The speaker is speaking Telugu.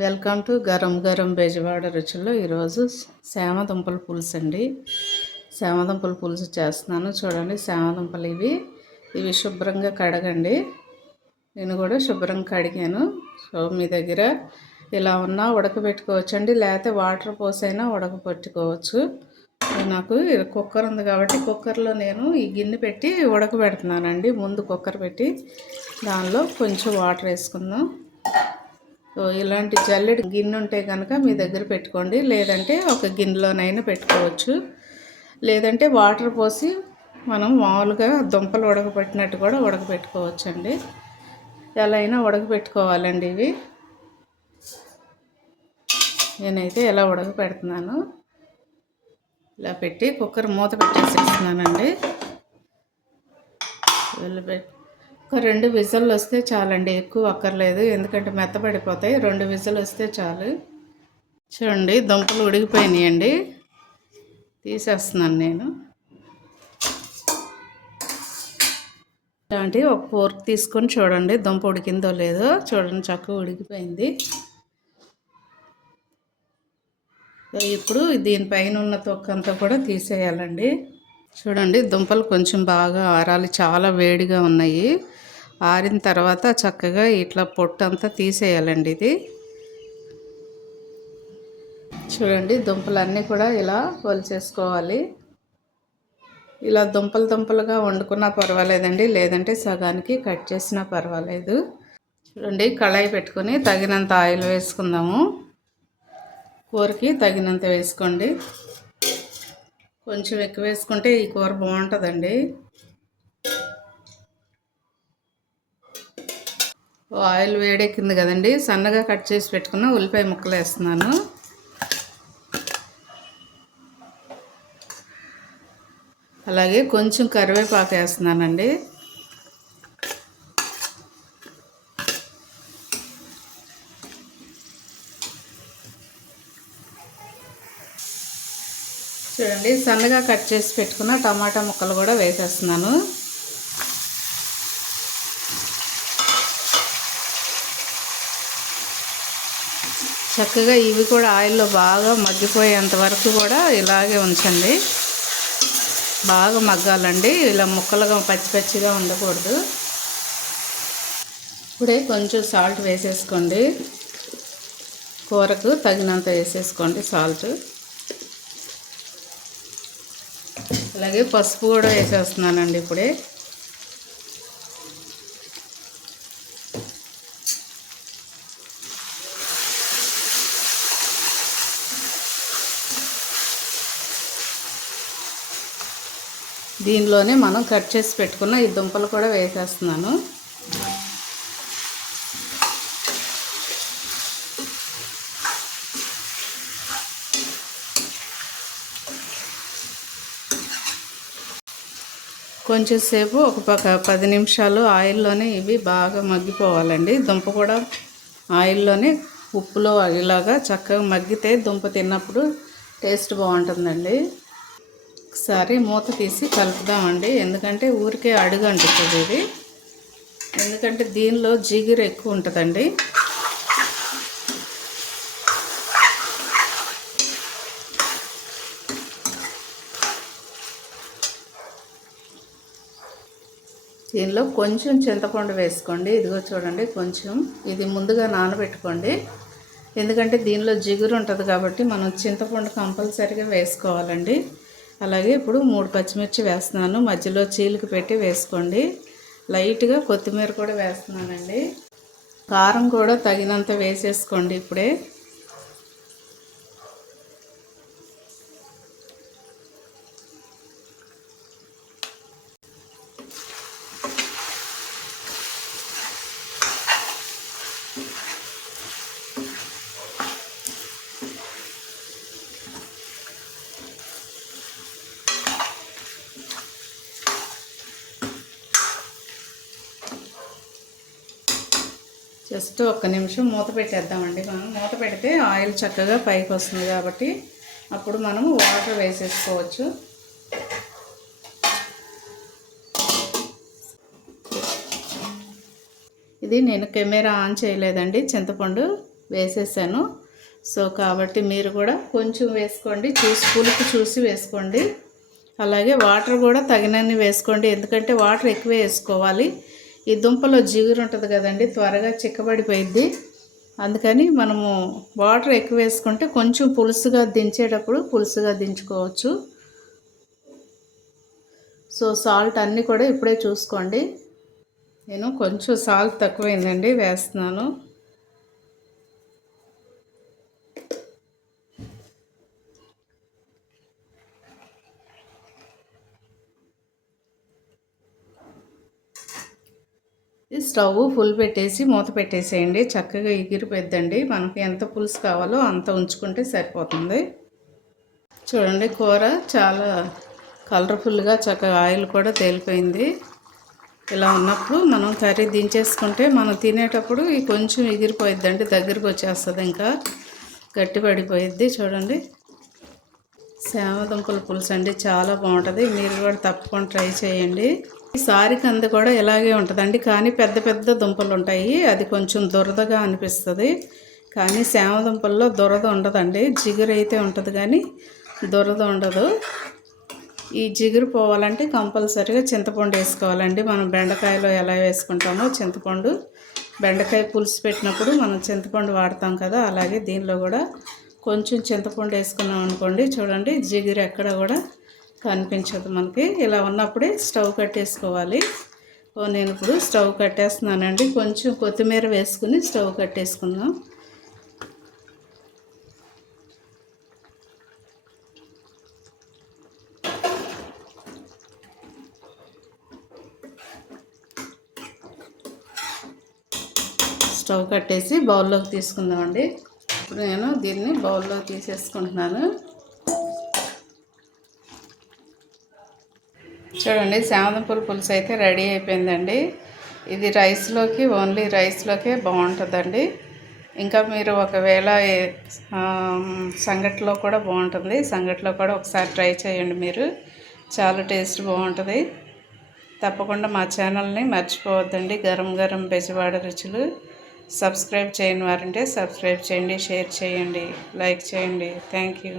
వెల్కమ్ టు గరం గరం బెజవాడ రుచుల్లో ఈరోజు సేమదుంపల పులుసు అండి. సేమదుంపల పులుసు చేస్తున్నాను. చూడండి, సేమదుంపలు ఇవి శుభ్రంగా కడగండి. నేను కూడా శుభ్రంగా కడిగాను. సో మీ దగ్గర ఇలా ఉన్నా ఉడకబెట్టుకోవచ్చు అండి, లేకపోతే వాటర్ పోసైనా ఉడకబెట్టుకోవచ్చు. నాకు కుక్కర్ ఉంది కాబట్టి కుక్కర్లో నేను ఈ గిన్నె పెట్టి ఉడకబెడుతున్నానండి. ముందు కుక్కర్ పెట్టి దానిలో కొంచెం వాటర్ వేసుకుందాం. సో ఇలాంటి జల్లెడి గిన్నె ఉంటే కనుక మీ దగ్గర పెట్టుకోండి, లేదంటే ఒక గిన్నెలోనైనా పెట్టుకోవచ్చు. లేదంటే వాటర్ పోసి మనం మామూలుగా దుంపలు ఉడకబెట్టినట్టు కూడా ఉడకబెట్టుకోవచ్చు అండి. ఎలా అయినా ఉడకబెట్టుకోవాలండి. ఇవి నేనైతే ఎలా ఉడకబెడుతున్నాను, ఇలా పెట్టి కుక్కర్ మూత పెట్టేసేస్తున్నానండి. ఒక 2 విజిల్లు వస్తే చాలండి, ఎక్కువ అక్కర్లేదు, ఎందుకంటే మెత్తబడిపోతాయి. 2 విజిల్ వస్తే చాలు. చూడండి, దుంపలు ఉడికిపోయినాయండి, తీసేస్తున్నాను నేను. ఇలాంటి ఒక ఫోర్క్ తీసుకొని చూడండి దుంప ఉడికిందో లేదో. చూడండి, చక్కగా ఉడికిపోయింది. ఇప్పుడు దీనిపైన ఉన్న తొక్కంతా కూడా తీసేయాలండి. చూడండి, దుంపలు కొంచెం బాగా ఆరాలి, చాలా వేడిగా ఉన్నాయి. ఆరిన తర్వాత చక్కగా ఇట్లా పొట్టు అంతా తీసేయాలండి. ఇది చూడండి, దుంపలన్నీ కూడా ఇలా వలిచేసుకోవాలి. ఇలా దుంపలుగా వండుకున్నా పర్వాలేదండి, లేదంటే సగానికి కట్ చేసినా పర్వాలేదు. చూడండి, కళాయి పెట్టుకొని తగినంత ఆయిల్ వేసుకుందాము. కూరకి తగినంత వేసుకోండి. కొంచెం ఎక్కువ వేసుకుంటే ఈ కూర బాగుంటుందండి. ఆయిల్ వేడెక్కింది కదండి, సన్నగా కట్ చేసి పెట్టుకున్న ఉల్లిపాయ ముక్కలు వేస్తున్నాను. అలాగే కొంచెం కరివేపాకు వేస్తున్నానండి. చూడండి, సన్నగా కట్ చేసి పెట్టుకున్న టమాటా ముక్కలు కూడా వేసేస్తున్నాను. చక్కగా ఇవి కూడా ఆయిల్లో బాగా మగ్గిపోయేంత వరకు కూడా ఇలాగే ఉంచండి. బాగా మగ్గాలండి, ఇలా ముక్కలుగా పచ్చిగా ఉండకూడదు. ఇప్పుడే కొంచెం సాల్ట్ వేసేసుకోండి. కూరకు తగినంత వేసేసుకోండి సాల్ట్. అలాగే పసుపు కూడా వేసేస్తున్నానండి ఇప్పుడే. దీనిలోనే మనం కట్ చేసి పెట్టుకున్న ఈ దుంపలు కూడా వేసేస్తున్నాను. కొంచెం సేపు ఒక 10 నిమిషాలు ఆయిల్లోనే ఇవి బాగా మగ్గిపోవాలండి. దుంప కూడా ఆయిల్లోనే ఉప్పులో ఇలాగా చక్కగా మగ్గితే దుంప తిన్నప్పుడు టేస్ట్ బాగుంటుందండి. ఒకసారి మూత తీసి కలుపుదామండి, ఎందుకంటే ఊరికే అడుగు అంటుతుంది ఇది. ఎందుకంటే దీనిలో జిగురు ఎక్కువ ఉంటుందండి. దీనిలో కొంచెం చింతపండు వేసుకోండి. ఇదిగో చూడండి, కొంచెం ఇది ముందుగా నానబెట్టుకోండి, ఎందుకంటే దీనిలో జిగురు ఉంటుంది కాబట్టి మనం చింతపండు కంపల్సరీగా వేసుకోవాలండి. అలాగే ఇప్పుడు 3 పచ్చిమిర్చి వేస్తున్నాను, మధ్యలో చీలిక పెట్టి వేసుకోండి. లైట్గా కొత్తిమీర కూడా వేస్తున్నానండి. కారం కూడా తగినంత వేసేసుకోండి ఇప్పుడే. జస్ట్ 1 నిమిషం మూత పెట్టేద్దామండి. మనం మూత పెడితే ఆయిల్ చక్కగా పైకి వస్తుంది కాబట్టి అప్పుడు మనం వాటర్ వేసేసుకోవచ్చు. ఇది నేను కెమెరా ఆన్ చేయలేదండి, చింతపండు వేసేసాను. సో కాబట్టి మీరు కూడా కొంచెం వేసుకోండి, పులుపు చూసి వేసుకోండి. అలాగే వాటర్ కూడా తగినన్ని వేసుకోండి, ఎందుకంటే వాటర్ ఎక్కువే వేసుకోవాలి. ఈ దుంపలో జిగురు ఉంటుంది కదండి, త్వరగా చిక్కబడిపోయిద్ది. అందుకని మనము వాటర్ ఎక్కువ వేసుకుంటే కొంచెం పులుసుగా దించేటప్పుడు పులుసుగా దించుకోవచ్చు. సో సాల్ట్ అన్నీ కూడా ఇప్పుడే చూసుకోండి. నేను కొంచెం సాల్ట్ తక్కువైందండి, వేస్తున్నాను. స్టవ్ ఫుల్ పెట్టేసి మూత పెట్టేసేయండి. చక్కగా ఎగిరిపోద్దండి. మనకి ఎంత పులుసు కావాలో అంత ఉంచుకుంటే సరిపోతుంది. చూడండి, కూర చాలా కలర్ఫుల్గా చక్కగా ఆయిల్ కూడా తేలిపోయింది. ఇలా ఉన్నప్పుడు మనం కర్రీ దించేసుకుంటే మనం తినేటప్పుడు ఈ కొంచెం ఎగిరిపోయిద్దండి, దగ్గరికి వచ్చేస్తుంది, ఇంకా గట్టి పడిపోయిద్ది. చూడండి, శామదుంపల పులుసు అండి, చాలా బాగుంటుంది. మీరు కూడా తప్పకుండా ట్రై చేయండి. ఈ సారికంద కూడా ఇలాగే ఉంటుందండి, కానీ పెద్ద పెద్ద దుంపలు ఉంటాయి. అది కొంచెం దురదగా అనిపిస్తుంది, కానీ శామదుంపల్లో దురద ఉండదండి. జిగురు అయితే ఉంటుంది కానీ దురద ఉండదు. ఈ జిగురు పోవాలంటే కంపల్సరీగా చింతపండు వేసుకోవాలండి. మనం బెండకాయలో ఎలా వేసుకుంటామో చింతపండు, బెండకాయ పులుసు పెట్టినప్పుడు మనం చింతపండు వాడతాం కదా, అలాగే దీనిలో కూడా కొంచెం చింతపండు వేసుకున్నాం అనుకోండి, చూడండి జిగురు ఎక్కడ కూడా కనిపించదు మనకి. ఇలా ఉన్నప్పుడే స్టవ్ కట్టేసుకోవాలి. నేను ఇప్పుడు స్టవ్ కట్టేస్తున్నానండి. కొంచెం కొత్తిమీర వేసుకుని స్టవ్ కట్టేసుకుందాం. స్టవ్ కట్టేసి బౌల్లోకి తీసుకుందామండి. ఇప్పుడు నేను దీన్ని బౌల్లోకి తీసేసుకుంటున్నాను. చూడండి, శామదుంపల పులుసు అయితే రెడీ అయిపోయిందండి. ఇది రైస్లోకి, ఓన్లీ రైస్లోకే బాగుంటుందండి. ఇంకా మీరు ఒకవేళ సంగటిలో కూడా బాగుంటుంది. సంగటిలో కూడా ఒకసారి ట్రై చేయండి మీరు, చాలా టేస్ట్ బాగుంటుంది. తప్పకుండా మా ఛానల్ని మర్చిపోవద్దండి. గరం గరం బెజవాడ రుచులు. సబ్స్క్రైబ్ చేయని వారంటే సబ్స్క్రైబ్ చేయండి, షేర్ చేయండి, లైక్ చేయండి. Thank you.